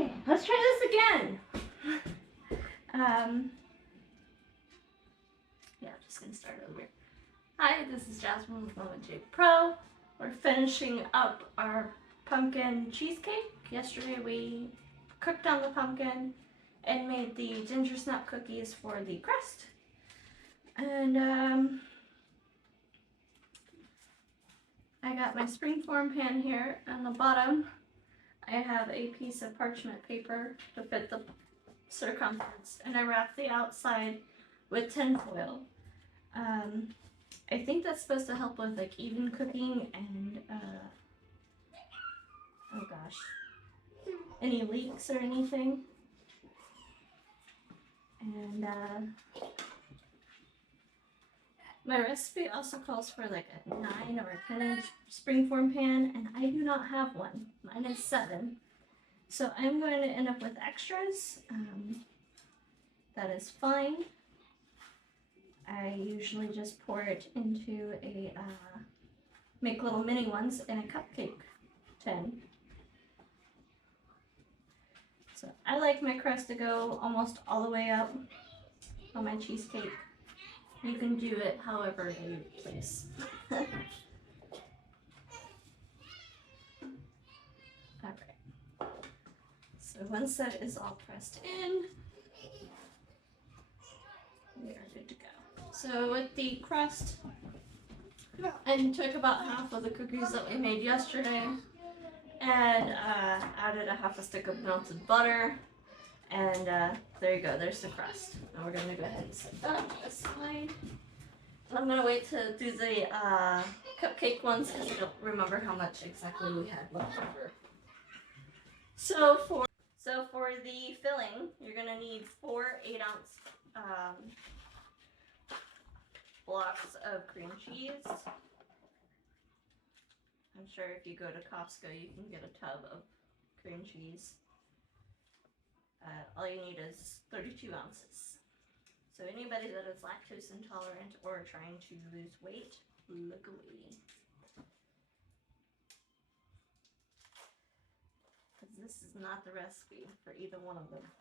Okay, let's try this again. Yeah, I'm just gonna start over. Hi, this is Jasmine with Mama J Pro. We're finishing up our pumpkin cheesecake. Yesterday we cooked on the pumpkin and made the ginger snap cookies for the crust. And I got my springform pan here. On the bottom I have a piece of parchment paper to fit the circumference, and I wrapped the outside with tin foil. I think that's supposed to help with like even cooking and oh gosh, any leaks or anything. And my recipe also calls for like a 9 or 10-inch springform pan, and I do not have one. Mine is 7. So I'm going to end up with extras. That is fine. I usually just pour it into a, make little mini ones in a cupcake tin. So I like my crust to go almost all the way up on my cheesecake. You can do it however you please. Alright. So once that is all pressed in, we are good to go. So with the crust, I took about half of the cookies that we made yesterday and added a half a stick of melted butter, and there you go, there's the crust. Now we're gonna go ahead and set that on the side. And I'm gonna wait to do the cupcake ones because I don't remember how much exactly we had left over. So for the filling, you're gonna need 4 8-ounce blocks of cream cheese. I'm sure if you go to Costco, you can get a tub of cream cheese. All you need is 32 ounces. So anybody that is lactose intolerant or trying to lose weight, look away. Because this is not the recipe for either one of them.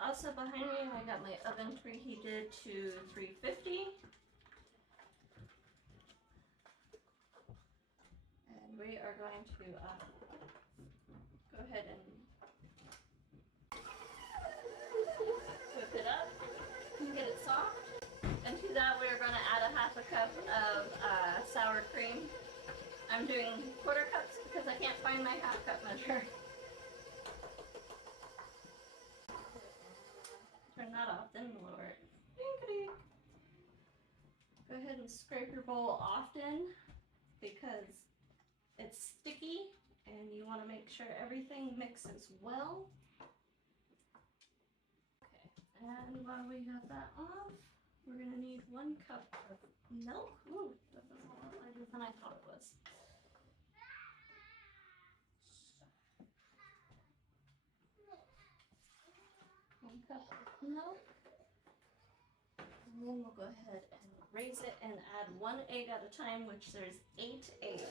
Also behind me, I got my oven preheated to 350. And we are going to go ahead and whip it up and get it soft. And to that, we are going to add a half a cup of sour cream. I'm doing quarter cups because I can't find my half cup measure. Turn that off, then lower it. Go ahead and scrape your bowl often because it's sticky and you want to make sure everything mixes well. Okay, and while we got that off, we're going to need 1 cup of milk. Ooh, that was a lot larger than I thought it was. 1 cup of milk. And then we'll go ahead and raise it and add 1 egg at a time, which there's 8 eggs.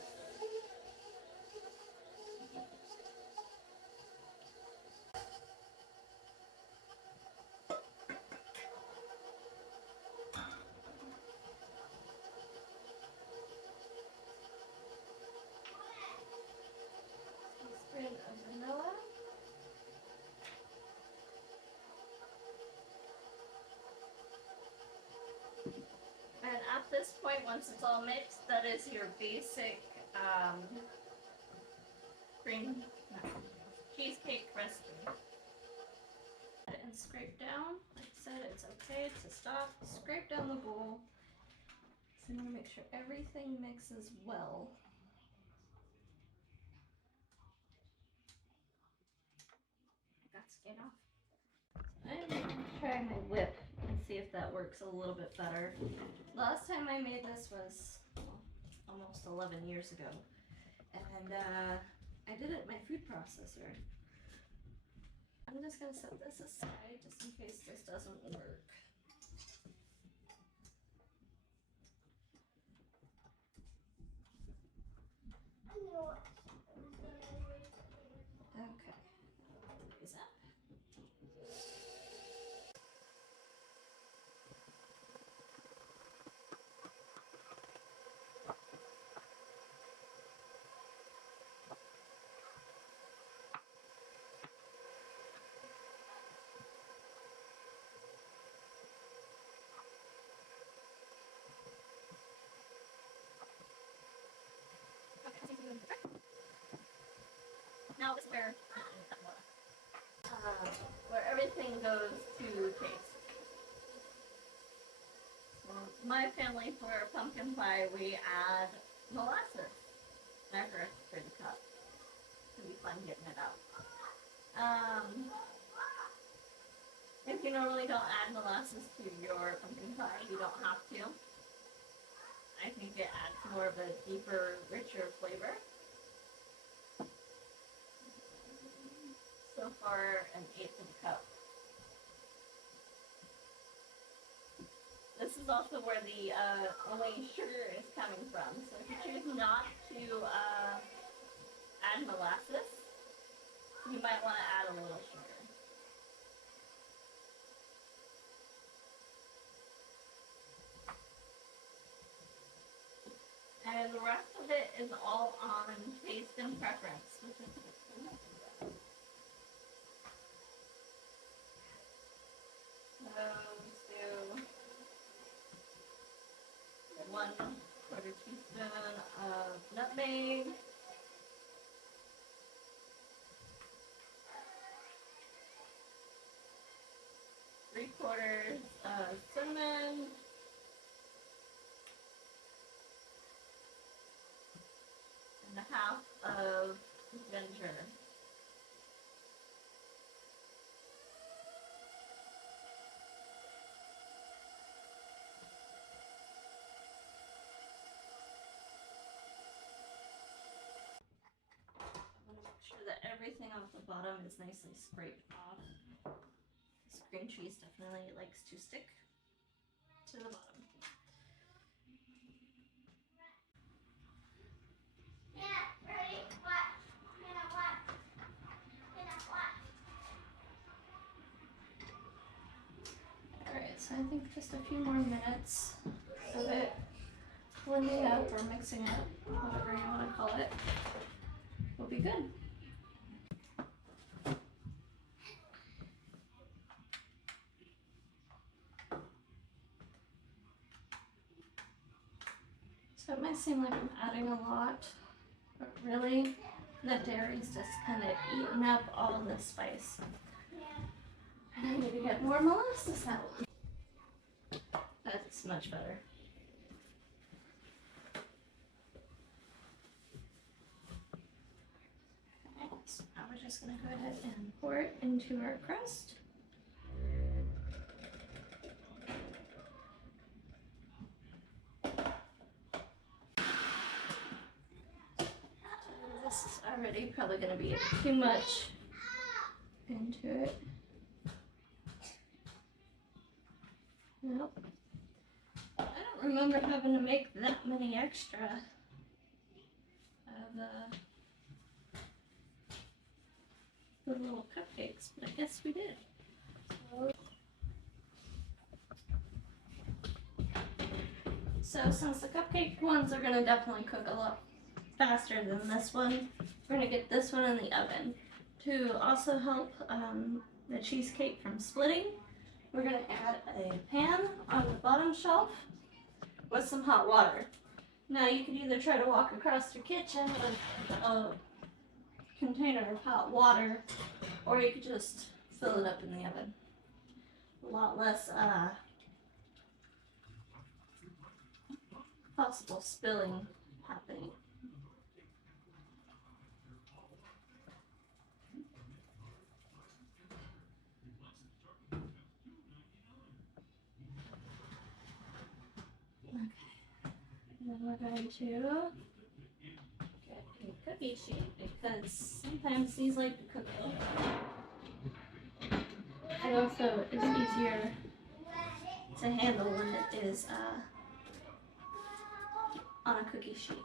A spoon of vanilla. And at this point, point, once it's all mixed, that is your basic cream no, cheesecake recipe. And scrape down. Like I said, it's okay to stop. Scrape down the bowl. So I'm going to make sure everything mixes well. Got skin off. I'm going to try my whip and see if that works a little bit better. Last time I made this was almost 11 years ago. And I did it in my food processor. I'm just going to set this aside just in case this doesn't work. Okay. Raise up. Now is where everything goes to taste. So my family, for pumpkin pie, we add molasses after for the cup. It'll be fun getting it out. If you normally don't add molasses to your pumpkin pie, you don't have to. I think it adds more of a deeper, richer flavor. So far, an 1/8 of a cup. This is also where the only sugar is coming from. So if you choose not to add molasses, you might want to add a little sugar. And the rest of it is all on taste and preference, which is so let's do 1/4 teaspoon of nutmeg, three-quarters of cinnamon, and a half of ginger. That everything off the bottom is nicely scraped off. This green cheese definitely likes to stick to the bottom. Alright, so I think just a few more minutes of it blending up or mixing up, whatever you want to call it, will be good. So it might seem like I'm adding a lot, but really the dairy's just kind of eating up all the spice. And I need to get more molasses out. That's much better. Okay, so now we're just going to go ahead and pour it into our crust. This is already probably going to be too much into it. Nope. I don't remember having to make that many extra of the little cupcakes, but I guess we did. So since the cupcake ones are going to definitely cook a lot faster than this one, we're going to get this one in the oven. To also help the cheesecake from splitting, we're going to add a pan on the bottom shelf with some hot water. Now you could either try to walk across your kitchen with a container of hot water, or you could just fill it up in the oven. A lot less possible spilling happening. Okay, and then we're going to get a cookie sheet because sometimes these like to cook. It also is easier to handle when it is on a cookie sheet.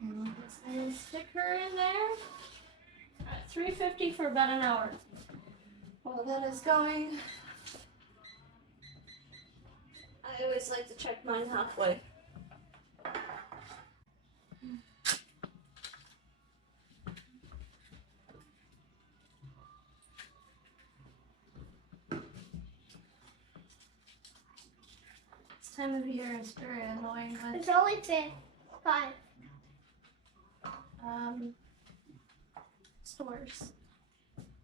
And we'll just add a sticker in there at 350 for about an hour. While that is going, I always like to check mine halfway. This time of year is very annoying with It's only 5. stores.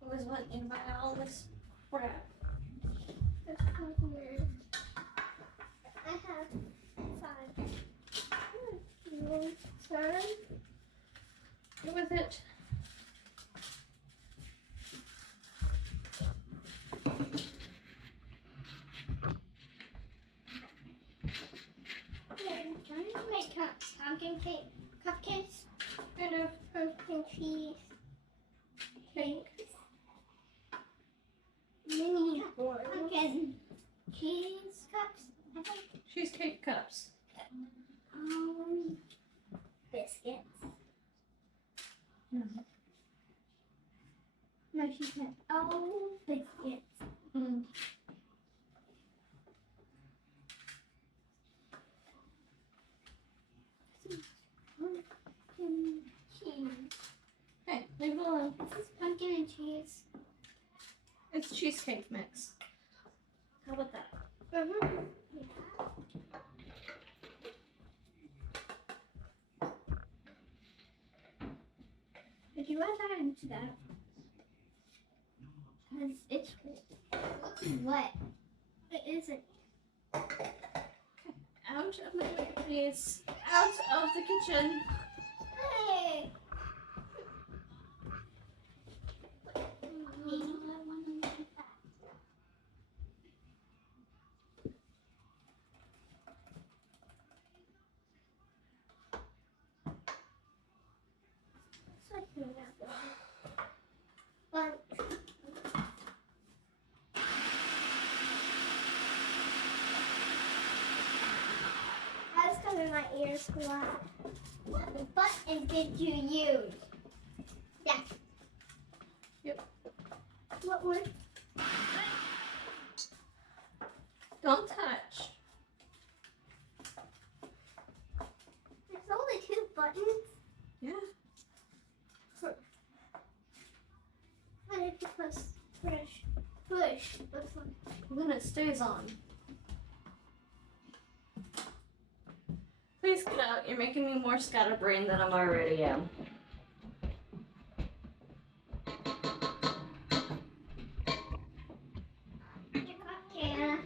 Always want you to buy all this crap. There's 4 here. I have 5. Your turn. Go with it. Can I make pumpkin cake cupcakes? Kind of. Pumpkin cheese Cake. mini pumpkin cheese cups. I think Cheesecake cups. biscuits. Mm-hmm. No, she said biscuits. Mm. Pumpkin cheese. Hey, leave it alone. This is pumpkin and cheese. It's cheesecake mix. How about that? Mm-hmm. Did you add that into that? Because it's wet. It isn't. Out of my way, please. Out of the kitchen. Hey! But I was covering my ears a lot. What button did you use? Yeah. Yep. What one? Don't touch. There's only 2 buttons. Yeah. How did you push this one? Then it stays on. Please get out. You're making me more scatterbrained than I already am. Yeah.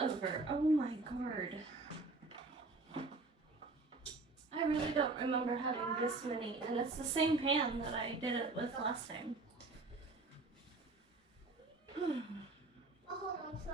over. Oh my god. I really don't remember having this many, and it's the same pan that I did it with last time. Oh, hold on, so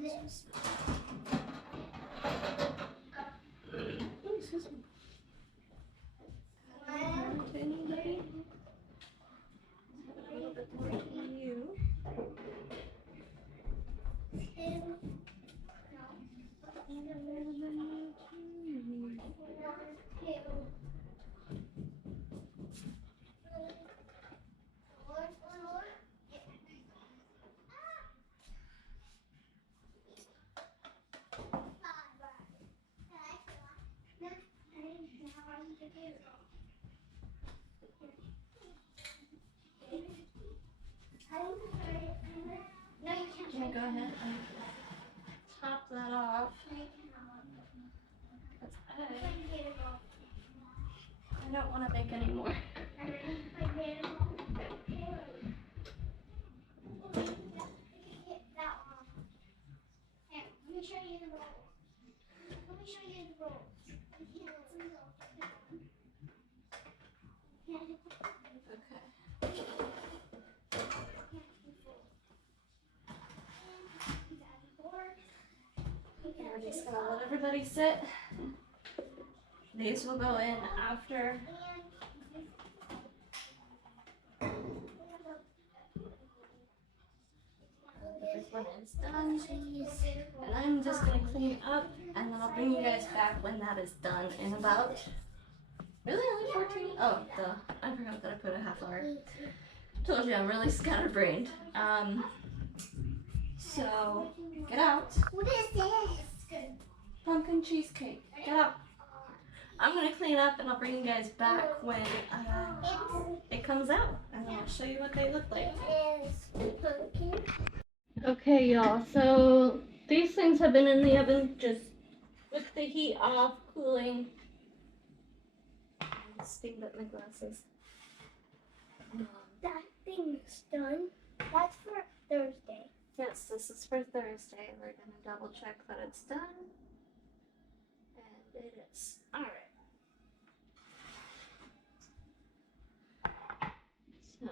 this. Oh, excuse me. To anybody? A little bit more to you. No, you Yeah, can't. go ahead and top that off. I don't want to make any more. Let me show you the rolls. Let me show you the rolls. Okay. We're just gonna let everybody sit. These will go in after. Everyone is done. And I'm just gonna clean up, and then I'll bring you guys back when that is done in about. Really, only 14? Oh, duh. I forgot that I put a half hour. Told you I'm really scatterbrained. So get out. What is this? Pumpkin cheesecake. Get out. I'm gonna clean up, and I'll bring you guys back when it comes out, and I'll show you what they look like. It is pumpkin. Okay, y'all. So these things have been in the oven just with the heat off, cooling. I steamed up my glasses. That thing's done. That's for Thursday. Yes, this is for Thursday. We're gonna double check that it's done. And it is. Alright. So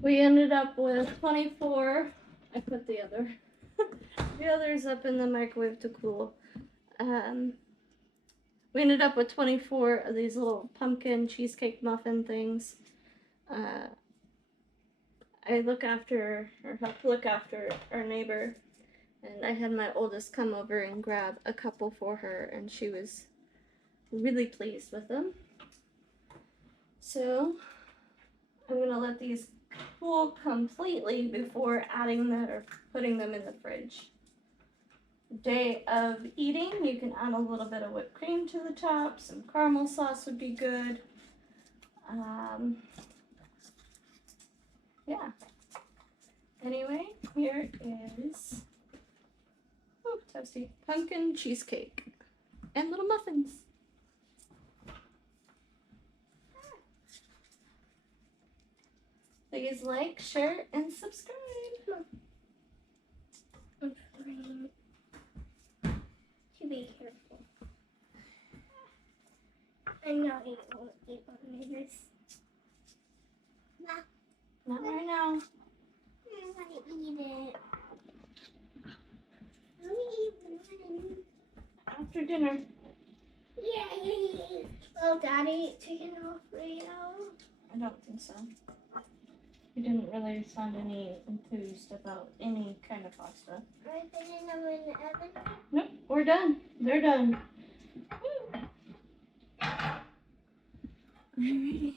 we ended up with 24. I put the others up in the microwave to cool. We ended up with 24 of these little pumpkin cheesecake muffin things. I look after, or help look after our neighbor, and I had my oldest come over and grab a couple for her, and she was really pleased with them. So I'm gonna let these cool completely before adding them or putting them in the fridge. Day of eating, you can add a little bit of whipped cream to the top. Some caramel sauce would be good. Yeah. Anyway, here is toasty pumpkin cheesecake and little muffins. Please like, share, and subscribe. I'm trying to be careful. I'm not eating bananas. Not right now. I want to eat it. I want to eat bananas. After dinner. Yay! Will Daddy taking off right now? I don't think so. He didn't really sound any enthused about any kind of pasta. Are I putting them in the oven? Nope, we're done. They're done. Woo. Alrighty.